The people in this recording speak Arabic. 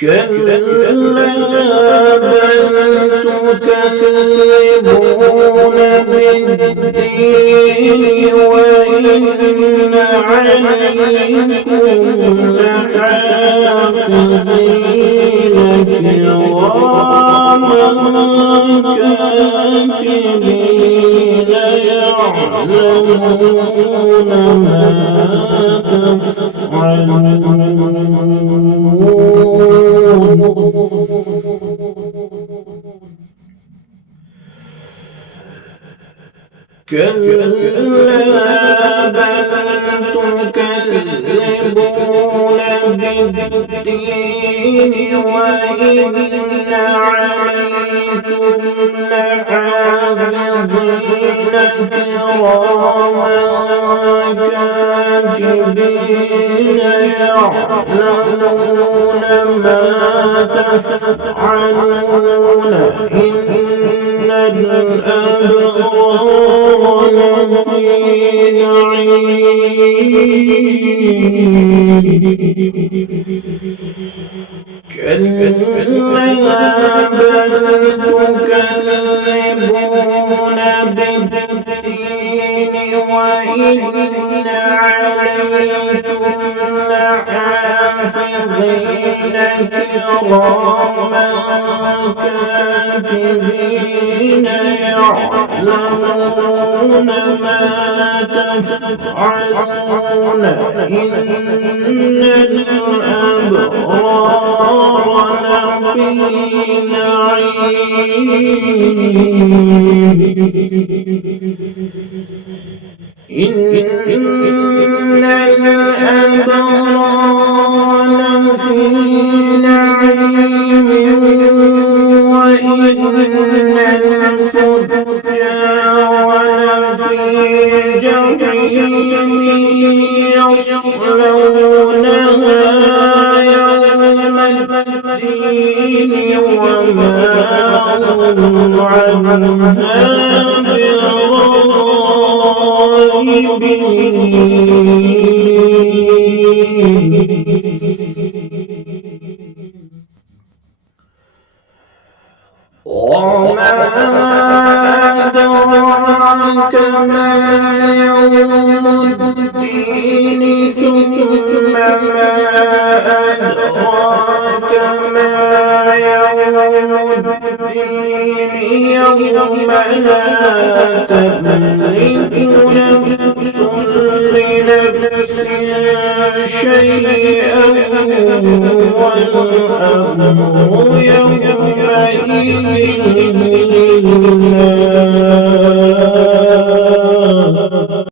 كلا بل تكذبون بالدين وإن عليكم لحافظين كراما كاتبين يعلمون ما كلا بل تكذبون بالدين وإن عليكم لحافظين كراما كاتبين يعلمون ما تفعلون إن الأبرار لفي نعيم كلا بل تكذبون بالدين وإن عليكم لحافظين كراما كاتبين يعلمون ما تفعلون إن الأبرار لفي نعيم إن الأبرار لفي نعيم وإن الفجار لفي جحيم يصلونها يوم الدين وما هم عنها وما أدراك ما يوم الدين ثم ما أدراك ما يوم الدين يوم لا تملك نفس لنفس شيئا والأمر يومئذ لله